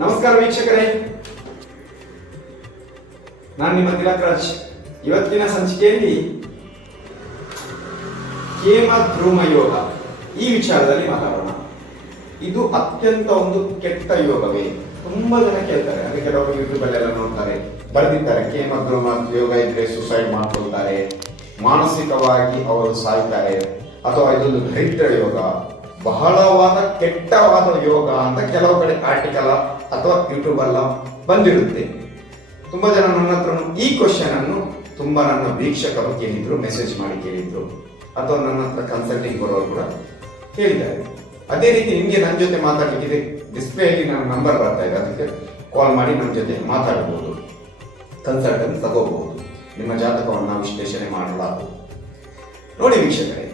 ನಮಸ್ಕಾರ ವೀಕ್ಷಕರೇ. ನಾನು ನಿಮ್ಮ ತಿಲಕ್ ರಾಜ್. ಇವತ್ತಿನ ಸಂಚಿಕೆಯಲ್ಲಿ ಕೇಮ ಧ್ರುವ ಯೋಗ. ಈ ವಿಚಾರದಲ್ಲಿ ಮಾತಾಡೋಣ. ಇದು ಅತ್ಯಂತ ಒಂದು ಕೆಟ್ಟ ಯೋಗವೇ. ತುಂಬಾ ಜನ ಕೇಳ್ತಾರೆ. ಅಂದ್ರೆ ಕೆಲವರು ಯೂಟ್ಯೂಬ್ ಅಲ್ಲೆಲ್ಲ ನೋಡ್ತಾರೆ. ಬರೆದಿದ್ದಾರೆ, ಕೇಮ ಧ್ರುವ ಯೋಗ ಇದ್ರೆ ಸುಸೈಡ್ ಮಾಡ್ಕೊಳ್ತಾರೆ. ಮಾನಸಿಕವಾಗಿ ಅವರು ಸಾಯ್ತಾರೆ. ಅಥವಾ ಇದೊಂದು ದರಿದ್ರ ಯೋಗ. ಬಹಳವಾದ ಕೆಟ್ಟವಾದ ಯೋಗ ಅಂತ ಕೆಲವು ಕಡೆ ಆರ್ಟಿಕಲ್ ಅಥವಾ ಯೂಟ್ಯೂಬ್ ಅಲ್ಲ ಬಂದಿರುತ್ತೆ ತುಂಬಾ ಜನ ನನ್ನ ಹತ್ರ ಈ ಕ್ವಶನ್ ಅನ್ನು ತುಂಬಾ ನನ್ನ ವೀಕ್ಷಕರು ಕೇಳಿದ್ರು ಮೆಸೇಜ್ ಮಾಡಿ ಕೇಳಿದ್ರು. ಅಥವಾ ನನ್ನ ಹತ್ರ ಕನ್ಸಲ್ಟಿಂಗ್ ಬರೋರು ಕೂಡ ಕೇಳಿದ್ದಾರೆ. ಅದೇ ರೀತಿ ನಿಮಗೆ ನನ್ನ ಜೊತೆ ಮಾತಾಡಲಿಕ್ಕೆ ಡಿಸ್ಪ್ಲೇಯಲ್ಲಿ ನನ್ನ ನಂಬರ್ ಬರ್ತಾ ಇದೆ. ಅದಕ್ಕೆ ಕಾಲ್ ಮಾಡಿ ನನ್ನ ಜೊತೆ ಮಾತಾಡಬಹುದು ಕನ್ಸಲ್ಟೆನ್ಸ್ ತಗೋಬಹುದು ನಿಮ್ಮ ಜಾತಕವನ್ನು ವಿಶ್ಲೇಷಣೆ ಮಾಡಲಾಗುವುದು ನೋಡಿ ವೀಕ್ಷಕರೇ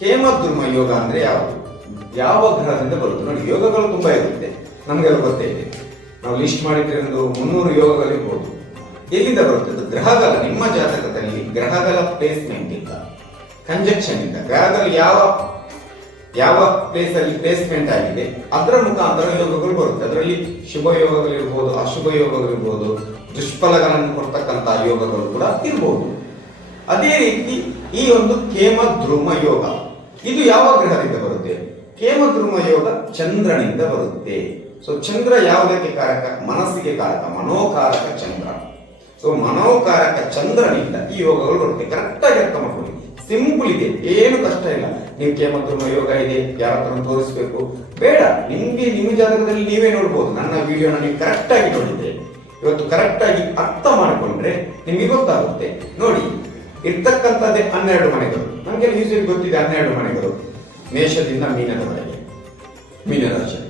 ಹೇಮದ್ರುಮ ಯೋಗ ಅಂದ್ರೆ ಯಾವುದು? ಯಾವ ಗ್ರಹದಿಂದ ಬರುತ್ತೆ? ನೋಡಿ, ಯೋಗಗಳು ತುಂಬಾ ಇರುತ್ತೆ. ನಮಗೆಲ್ಲ ಗೊತ್ತೇ ಇದೆ. ನಾವು ಲಿಸ್ಟ್ ಮಾಡಿದ್ರೆ ಒಂದು ಮುನ್ನೂರು ಯೋಗಗಳು ಇರ್ಬೋದು. ಎಲ್ಲಿಂದ ಬರುತ್ತೆ? ಅದು ಗ್ರಹಗಳ, ನಿಮ್ಮ ಜಾತಕದಲ್ಲಿ ಗ್ರಹಗಳ ಪ್ಲೇಸ್ಮೆಂಟ್ ಇಂದ ಕಂಜಕ್ಷನ್ ಇಂದ. ಗ್ರಹಗಳು ಯಾವ ಯಾವ ಪ್ಲೇಸ್ ಅಲ್ಲಿ ಪ್ಲೇಸ್ಮೆಂಟ್ ಆಗಿದೆ, ಅದರ ಮುಖಾಂತರ ಯೋಗಗಳು ಬರುತ್ತೆ. ಅದರಲ್ಲಿ ಶುಭ ಯೋಗಗಳಿರ್ಬೋದು ಅಶುಭ ಯೋಗಗಳಿರ್ಬೋದು ದುಷ್ಫಲಗಳನ್ನು ಕೊಡ್ತಕ್ಕಂತಹ ಯೋಗಗಳು ಕೂಡ ಇರ್ಬೋದು. ಅದೇ ರೀತಿ ಈ ಒಂದು ಕೇಮ ಧ್ರುವ ಯೋಗ, ಇದು ಯಾವ ಗ್ರಹದಿಂದ ಬರುತ್ತೆ? ಕೇಮದ್ರುಮ ಯೋಗ ಚಂದ್ರನಿಂದ ಬರುತ್ತೆ. ಸೊ ಚಂದ್ರ ಯಾವುದಕ್ಕೆ ಕಾರಕ? ಮನಸ್ಸಿಗೆ ಕಾರಕ, ಮನೋಕಾರಕ ಚಂದ್ರ. ಸೊ ಮನೋಕಾರಕ ಚಂದ್ರನಿಂದ ಈ ಯೋಗಗಳು ಬರುತ್ತೆ. ಕರೆಕ್ಟಾಗಿ ಅರ್ಥ ಮಾಡ್ಕೊಳ್ಳಿ. ಸಿಂಪಲ್ ಇದೆ. ಏನು ಕಷ್ಟ ಇಲ್ಲ. ನಿಮ್ಗೆ ಮತ್ತು ಯೋಗ ಇದೆ. ಯಾರ ಹತ್ರ ತೋರಿಸ್ಬೇಕು. ಬೇಡ. ನಿಮ್ಗೆ ನಿಮ್ಮ ಜಾತಕದಲ್ಲಿ ನೀವೇ ನೋಡ್ಬೋದು. ನನ್ನ ವಿಡಿಯೋನ ನೀವು ಕರೆಕ್ಟ್ ಆಗಿ ನೋಡಿದ್ರೆ, ಇವತ್ತು ಕರೆಕ್ಟ್ ಆಗಿ ಅರ್ಥ ಮಾಡಿಕೊಂಡ್ರೆ ನಿಮಗೆ ಗೊತ್ತಾಗುತ್ತೆ. ನೋಡಿ, ಇರ್ತಕ್ಕಂಥದ್ದೇ ಹನ್ನೆರಡು ಮನೆಗಳು. ನಮಗೆ ಯೂಸಲಿ ಗೊತ್ತಿದೆ ಹನ್ನೆರಡು ಮನೆಗಳು. ಮೇಷದಿಂದ ಮೀನದವರೆಗೆ ಮೀನರಾಶಿ.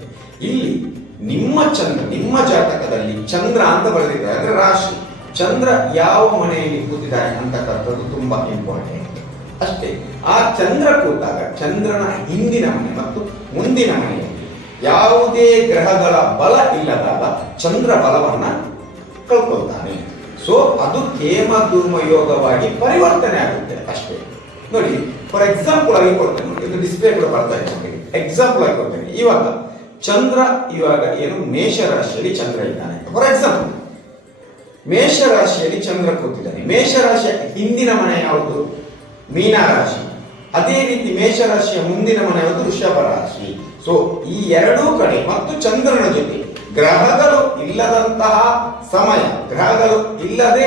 ಇಲ್ಲಿ ನಿಮ್ಮ ಚಂದ್ರ, ನಿಮ್ಮ ಜಾತಕದಲ್ಲಿ ಚಂದ್ರ ಅಂತ ಬರೆದಿದ್ದಾರೆ. ಅಂದ್ರೆ ರಾಶಿ. ಚಂದ್ರ ಯಾವ ಮನೆಯಲ್ಲಿ ಕೂತಿದ್ದಾರೆ ಅಂತಕ್ಕಂಥದ್ದು ತುಂಬಾ ಇಂಪಾರ್ಟೆಂಟ್ ಅಷ್ಟೇ, ಆ ಚಂದ್ರ ಕೂತಾಗ ಚಂದ್ರನ ಹಿಂದಿನ ಮನೆ ಮತ್ತು ಮುಂದಿನ ಮನೆಯಲ್ಲಿ ಯಾವುದೇ ಗ್ರಹಗಳ ಬಲ ಇಲ್ಲದಾಗ ಚಂದ್ರ ಬಲವನ್ನ ಕಳ್ಕೊಳ್ತಾನೆ. ಸೊ ಅದು ಕೇಮಧೂಮ ಯೋಗವಾಗಿ ಪರಿವರ್ತನೆ ಆಗುತ್ತೆ ಅಷ್ಟೇ. ನೋಡಿ ಫಾರ್ ಎಕ್ಸಾಂಪಲ್ ಆಗಿ ಕೊಡ್ತೇನೆ ಇದು ಡಿಸ್ಪ್ಲೇ ಕೂಡ ಬರ್ತಾ ಇದೆ ಎಕ್ಸಾಂಪಲ್ ಆಗಿ ಕೊಡ್ತೇನೆ. ಇವಾಗ ಚಂದ್ರ ಇವಾಗ ಏನು ಮೇಷ ರಾಶಿಯಲ್ಲಿ ಚಂದ್ರ ಇದ್ದಾನೆ. ಫಾರ್ ಎಕ್ಸಾಂಪಲ್ ಮೇಷ ರಾಶಿಯಲ್ಲಿ ಚಂದ್ರ ಕೂತಿದ್ದಾನೆ. ಮೇಷ ರಾಶಿಯ ಹಿಂದಿನ ಮನೆ ಯಾವುದು? ಮೀನ ರಾಶಿ ಅದೇ ರೀತಿ ಮೇಷರಾಶಿಯ ಮುಂದಿನ ಮನೆ ಯಾವುದು? ವೃಷಭ ರಾಶಿ ಸೊ ಈ ಎರಡೂ ಕಡೆ ಮತ್ತು ಚಂದ್ರನ ಜೊತೆ ಗ್ರಹಗಳು ಇಲ್ಲದಂತಹ ಸಮಯ, ಗ್ರಹಗಳು ಇಲ್ಲದೆ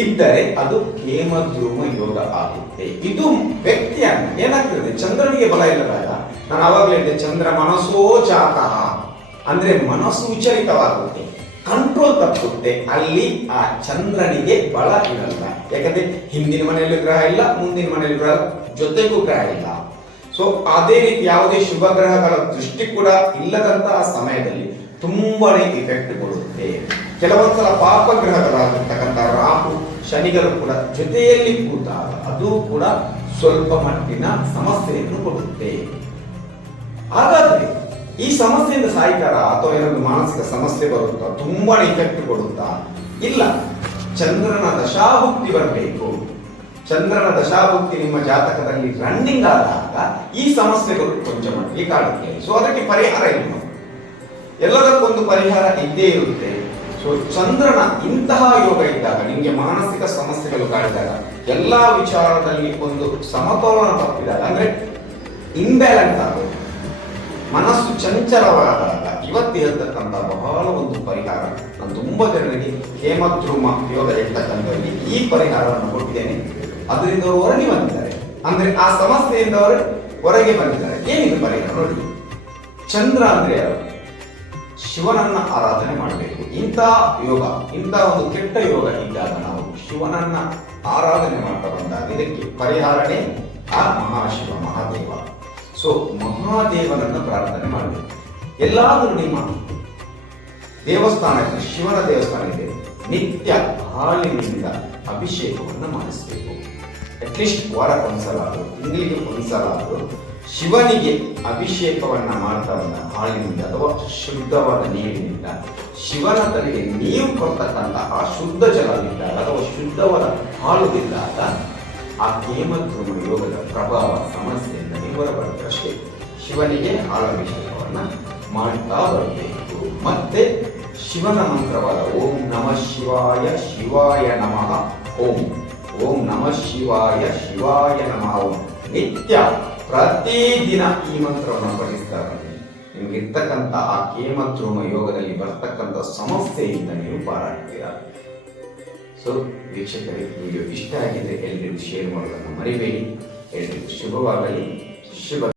ಇದ್ದರೆ ಅದು ಹೇಮಧ್ರುವ ಯೋಗ ಆಗುತ್ತೆ. ಇದು ವ್ಯಕ್ತಿಯ ಏನಾಗ್ತದೆ? ಚಂದ್ರನಿಗೆ ಬಲ ಇಲ್ಲದಾಗ ನಾನು ಅವಾಗಲೇ ಹೇಳಿದೆ, ಚಂದ್ರ ಮನಸ್ಸೋ ಜಾತಃ. ಅಂದ್ರೆ ಮನಸ್ಸು ವಿಚಲಿತವಾಗುತ್ತೆ ಕಂಟ್ರೋಲ್ ತಪ್ಪುತ್ತೆ ಅಲ್ಲಿ ಆ ಚಂದ್ರನಿಗೆ ಬಲ ಇರಲ್ಲ. ಯಾಕಂದ್ರೆ ಹಿಂದಿನ ಮನೆಯಲ್ಲಿ ಗ್ರಹ ಇಲ್ಲ, ಮುಂದಿನ ಮನೆಯಲ್ಲಿ ಗ್ರಹ ಜೊತೆಗೂ ಗ್ರಹ ಇಲ್ಲ. ಸೊ ಅದೇ ರೀತಿ ಯಾವುದೇ ಶುಭ ಗ್ರಹಗಳ ದೃಷ್ಟಿ ಕೂಡ ಇಲ್ಲದಂತಹ ಸಮಯದಲ್ಲಿ ತುಂಬಾನೇ ಇಫೆಕ್ಟ್ ಕೊಡುತ್ತೆ. ಕೆಲವೊಂದ್ಸಲ ಪಾಪ ಗ್ರಹಗಳಾಗಿರ್ತಕ್ಕಂಥ ರಾಹು ಶನಿಗಳು ಕೂಡ ಜೊತೆಯಲ್ಲಿ ಕೂತಾಗ ಅದು ಕೂಡ ಸ್ವಲ್ಪ ಮಟ್ಟಿನ ಸಮಸ್ಯೆಯನ್ನು ಕೊಡುತ್ತೆ. ಹಾಗಾದ್ರೆ ಈ ಸಮಸ್ಯೆಯಿಂದ ಸಾಯ್ತಾರ ಅಥವಾ ಏನಾದ್ರು ಮಾನಸಿಕ ಸಮಸ್ಯೆ ಬರುತ್ತಾ ತುಂಬಾ ಇಫೆಕ್ಟ್ ಕೊಡುತ್ತಾ? ಇಲ್ಲ. ಚಂದ್ರನ ದಶಾಭುಕ್ತಿ ಬರಬೇಕು. ಚಂದ್ರನ ದಶಾಭುಕ್ತಿ ನಿಮ್ಮ ಜಾತಕದಲ್ಲಿ ರನ್ನಿಂಗ್ ಆದಾಗ ಈ ಸಮಸ್ಯೆಗಳು ಕೊಂಚ ಮಟ್ಟಿಗೆ ಕಾಡುತ್ತೆ. ಸೊ ಅದಕ್ಕೆ ಪರಿಹಾರ ಇಲ್ಲ ಎಲ್ಲದಕ್ಕೊಂದು ಪರಿಹಾರ ಇದ್ದೇ ಇರುತ್ತೆ. ಸೊ ಚಂದ್ರನ ಇಂತಹ ಯೋಗ ಇದ್ದಾಗ, ನಿಮಗೆ ಮಾನಸಿಕ ಸಮಸ್ಯೆಗಳು ಕಾಡಿದಾಗ ಎಲ್ಲಾ ವಿಚಾರದಲ್ಲಿ ಒಂದು ಸಮತೋಲನ ತಪ್ಪಿದಾಗ, ಅಂದ್ರೆ ಇಂಬ್ಯಾಲೆನ್ಸ್ ಆಗೋದು. ಮನಸ್ಸು ಚಂಚಲವಾದಾಗ, ಇವತ್ತು ಹೇಳ್ತಕ್ಕಂಥ ಬಹಳ ಒಂದು ಪರಿಹಾರ. ನಾನು ತುಂಬಾ ಜನರಿಗೆ ಹೇಮಧ್ರುವ ಯೋಗ ಹೇಳ್ತಕ್ಕಂಥವರಿಗೆ ಈ ಪರಿಹಾರವನ್ನು ಕೊಟ್ಟಿದ್ದೇನೆ. ಅದರಿಂದ ಹೊರಗೆ ಬಂದಿದ್ದಾರೆ. ಅಂದ್ರೆ ಆ ಸಮಸ್ಯೆಯಿಂದ ಅವರು ಹೊರಗೆ ಬಂದಿದ್ದಾರೆ. ಏನಿದು ಪರಿಹಾರ? ನೋಡಿ. ಚಂದ್ರ ಅಂದ್ರೆ ಶಿವನನ್ನ ಆರಾಧನೆ ಮಾಡಬೇಕು. ಇಂಥ ಯೋಗ, ಇಂಥ ಒಂದು ಕೆಟ್ಟ ಯೋಗ ಇದ್ದಾಗ ನಾವು ಶಿವನನ್ನ ಆರಾಧನೆ ಮಾಡ್ತಾ ಬಂದಾಗ ಇದಕ್ಕೆ ಪರಿಹಾರನೇ ಆ ಮಹಾಶಿವ, ಮಹಾದೇವ. ಸೊ ಮಹಾದೇವನನ್ನು ಪ್ರಾರ್ಥನೆ ಮಾಡಬೇಕು. ಎಲ್ಲಾದರೂ ನಿಮ್ಮ ದೇವಸ್ಥಾನಕ್ಕೆ, ಶಿವನ ದೇವಸ್ಥಾನ ಇದೆ ನಿತ್ಯ ಹಾಲಿನಿಂದ ಅಭಿಷೇಕವನ್ನು ಮಾಡಿಸಬೇಕು. ಅಟ್ಲೀಸ್ಟ್ ವಾರಕ್ಕೊಂದ್ಸಲ ಆದರೂ ತಿಂಗಳಿಗೆ ಒಂದ್ಸಲ ಆದರೂ ಶಿವನಿಗೆ ಅಭಿಷೇಕವನ್ನು ಮಾಡ್ತಾ ಬಂದ ಹಾಲಿನಿಂದ ಅಥವಾ ಶುದ್ಧವಾದ ನೀರಿನಿಂದ, ಶಿವನ ತಲೆಗೆ ನೀವು ಆ ಶುದ್ಧ ಜಲದಿಂದ ಅಥವಾ ಶುದ್ಧವಾದ ಹಾಲು ಬಿದ್ದಾಗ ಆ ಕೇಮಧ್ರುವ ಯೋಗದ ಪ್ರಭಾವ ಸಮಸ್ಯೆಯಿಂದ ನಿವರ ಹೊರಬರುತ್ತೆ ಅಷ್ಟೇ. ಶಿವನಿಗೆ ಹಾಲಭಿಷೇಕವನ್ನ ಮಾಡ್ತಾ ಬರಬೇಕು. ಮತ್ತೆ ಶಿವನ ಮಂತ್ರವಾದ ಓಂ ನಮಃ ಶಿವಾಯ ಶಿವಾಯ ನಮಃ. ಓಂ ಓಂ ನಮಃ ಶಿವಾಯ ಶಿವಾಯ ನಮಃ. ಓಂ ನಿತ್ಯ. ಪ್ರತಿದಿನ ಈ ಮಂತ್ರವನ್ನು ಪಠಿಸ್ತಾ ಬನ್ನಿ ನಿಮ್ಗೆ ಇರ್ತಕ್ಕಂಥ ಆ ಕೇಮದ್ರೋಮ ಯೋಗದಲ್ಲಿ ಬರ್ತಕ್ಕಂಥ ಸಮಸ್ಯೆಯಿಂದ ನೀವು ಪಾರಾಡ್ತೀರಾ ಸೊ ವೀಕ್ಷಕರಿಗೆ ವಿಡಿಯೋ ಇಷ್ಟ ಆಗಿದ್ರೆ ಎಲ್ರಿಗೂ ಶೇರ್ ಮಾಡೋದನ್ನು ಮರಿಬೇಡಿ. ಎಲ್ರಿಗೂ ಶುಭವಾಗಲಿ. ಶುಭ